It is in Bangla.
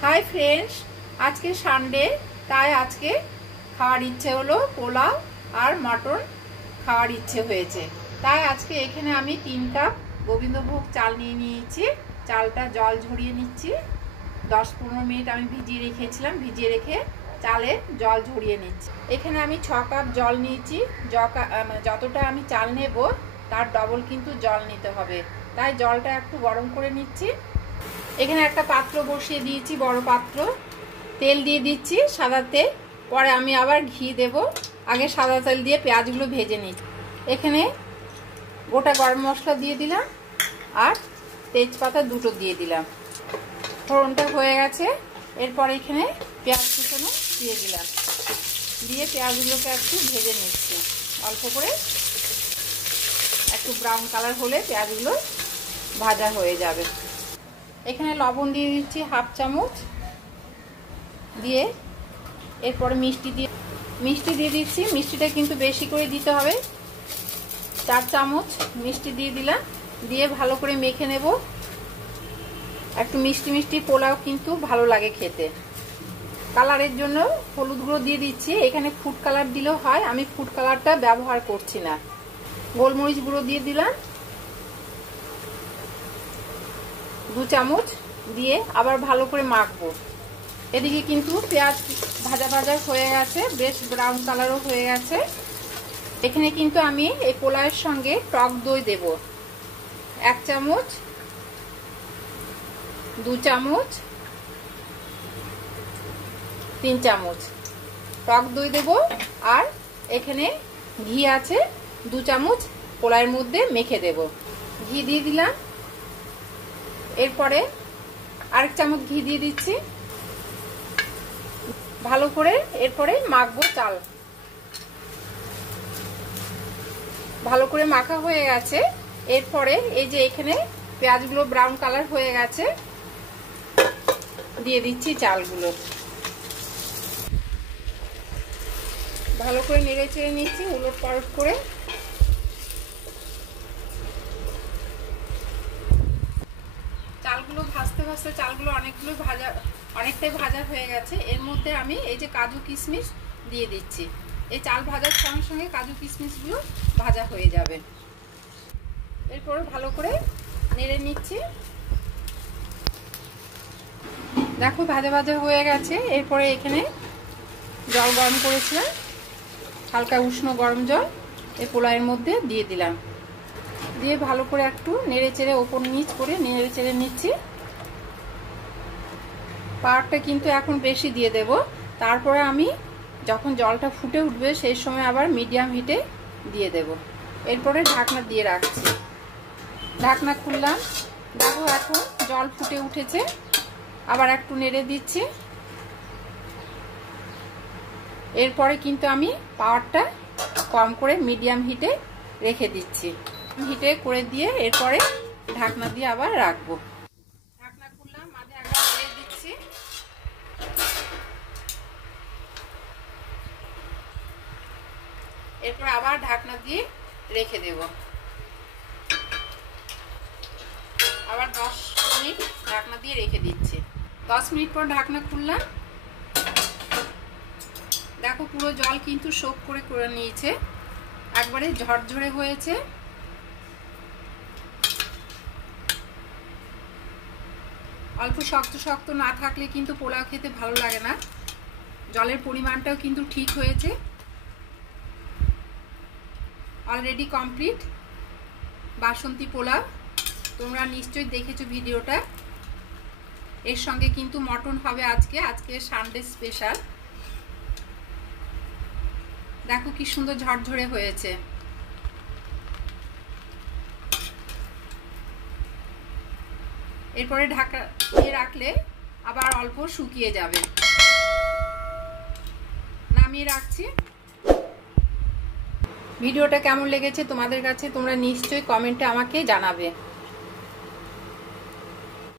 हाय फ्रेंड्स, आज के सानडे ताई आज के खाওয়ার ইচ্ছে হলো পোলাও আর মটন খাওয়ার ইচ্ছে হয়েছে। তাই আজকে এখানে আমি 3 কাপ গোবিন্দভোগ চাল নিয়ে নিয়েছি। চালটা জল ঝরিয়ে নিচ্ছি। 10-15 মিনিট আমি ভিজিয়ে রেখেছিলাম, ভিজিয়ে রেখে চালে জল ঝরিয়ে নিচ্ছি। এখানে আমি 6 কাপ জল নিয়েছি। যতটা আমি চাল নেব তার ডবল কিন্তু জল নিতে হবে, তাই জলটা একটু গরম করে নিচ্ছি। এখানে একটা পাত্র বসিয়ে দিয়েছি, বড় পাত্র। তেল দিয়ে দিচ্ছি, সাদা তেল। পরে আমি আবার ঘি দেব। আগে সাদা তেল দিয়ে পেঁয়াজগুলো ভেজে নিচ্ছি। এখানে গোটা গরম মশলা দিয়ে দিলাম আর তেজপাতা দুটো দিয়ে দিলাম। ফোড়নটা হয়ে গেছে। এরপর এখানে পেঁয়াজ কুচানো দিয়ে দিলাম, দিয়ে পেঁয়াজগুলোকে একটু ভেজে নিচ্ছি অল্প করে। একটু ব্রাউন কালার হলে পেঁয়াজগুলো ভাজা হয়ে যাবে। এখানে লবণ দিয়ে দিচ্ছি হাফ চামচ, দিয়ে এরপরে মিষ্টি দিয়ে দিচ্ছি। মিষ্টিটা কিন্তু বেশি করে দিতে হবে। 4 চামচ মিষ্টি দিয়ে দিলাম, দিয়ে ভালো করে মেখে নেব। একটু মিষ্টি মিষ্টি পোলাও কিন্তু ভালো লাগে খেতে। কালারের জন্য হলুদ গুঁড়ো দিয়ে দিচ্ছি। এখানে ফুড কালার দিলেও হয়, আমি ফুড কালারটা ব্যবহার করছি না। গোলমরিচ গুঁড়ো দিয়ে দিলাম 2 চামচ, দিয়ে আবার ভালো করে মাখবো। এদিকে কিন্তু পেঁয়াজ ভাজা ভাজা হয়ে গেছে, বেশ ব্রাউন কালারও হয়ে গেছে। এখানে কিন্তু আমি এই পোলাওয়ের সঙ্গে টক দই দেব। 1 চামচ, 2 চামচ, 3 চামচ টক দই দেব। আর এখানে ঘি আছে 2 চামচ, পোলাওয়ের মধ্যে মেখে দেব। ঘি দিয়ে দিলাম। এরপরে আরেক চামচ ঘি দিয়ে দিচ্ছি। ভালো করে এরপরে মাখবো চাল। ভালো করে মাখা হয়ে গেছে। এরপরে এই যে এখানে পেঁয়াজগুলো ব্রাউন কালার হয়ে গেছে, দিয়ে দিচ্ছি চালগুলো। ভালো করে নেড়ে চেড়ে নিচ্ছি উলট পালট করে। চালগুলো ভাজতে ভাজতে চালগুলো অনেকটাই ভাজা হয়ে গেছে। এর মধ্যে আমি এই যে কাজু কিশমিশ দিয়ে দিচ্ছি। এই চাল ভাজার সঙ্গে সঙ্গে কাজু কিশমিশগুলো ভাজা হয়ে যাবে। এরপর ভালো করে নেড়ে নিচ্ছি। দেখো ভাজা ভাজা হয়ে গেছে। এরপরে এখানে জল গরম করেছিলাম, হালকা উষ্ণ গরম জল এই পোলাওয়ের মধ্যে দিয়ে দিলাম। দিয়ে ভালো করে একটু নেড়ে চেড়ে ওপর নিচ করে নেড়ে চেড়ে নিচ্ছি। পাওয়ারটা কিন্তু এখন বেশি দিয়ে দেব। তারপরে আমি যখন জলটা ফুটে উঠবে সেই সময় আবার মিডিয়াম হিটে দিয়ে দেব। এরপরে ঢাকনা দিয়ে রাখছি। ঢাকনা খুললাম, দেখো এখন জল ফুটে উঠেছে। আবার একটু নেড়ে দিচ্ছি। এরপরে কিন্তু আমি পাওয়ারটা কম করে মিডিয়াম হিটে রেখে দিচ্ছি। হিটে করে দিয়ে এরপরে ঢাকনা দিয়ে আবার রাখবো। ঢাকনা খুললাম, মাঝে একবার নেড়ে দিচ্ছি। এরপর আবার ঢাকনা দিয়ে রেখে দেব। আবার 10 মিনিট ঢাকনা দিয়ে রেখে দিচ্ছি। 10 মিনিট পর ঢাকনা খুললাম। দেখো পুরো জল কিন্তু শোক করে নিয়েছে, একবারে ঝরঝরে হয়েছে। অল্প শক্ত শক্ত না থাকলে কিন্তু পোলাও খেতে ভালো লাগে না। জলের পরিমাণটাও কিন্তু ঠিক হয়েছে। অলরেডি কমপ্লিট বাসন্তী পোলাও। তোমরা নিশ্চয়ই দেখেছো ভিডিওটা। এর সঙ্গে কিন্তু মটন হবে আজকে সানডে স্পেশাল। দেখো কি সুন্দর ঝরঝরে হয়েছে। এরপরে ঢাকা দিয়ে রাখলে আবার অল্প শুকিয়ে যাবে। নামিয়ে রাখছি। ভিডিওটা কেমন লেগেছে তোমাদের কাছে তোমরা নিশ্চয়ই কমেন্টে আমাকে জানাবে।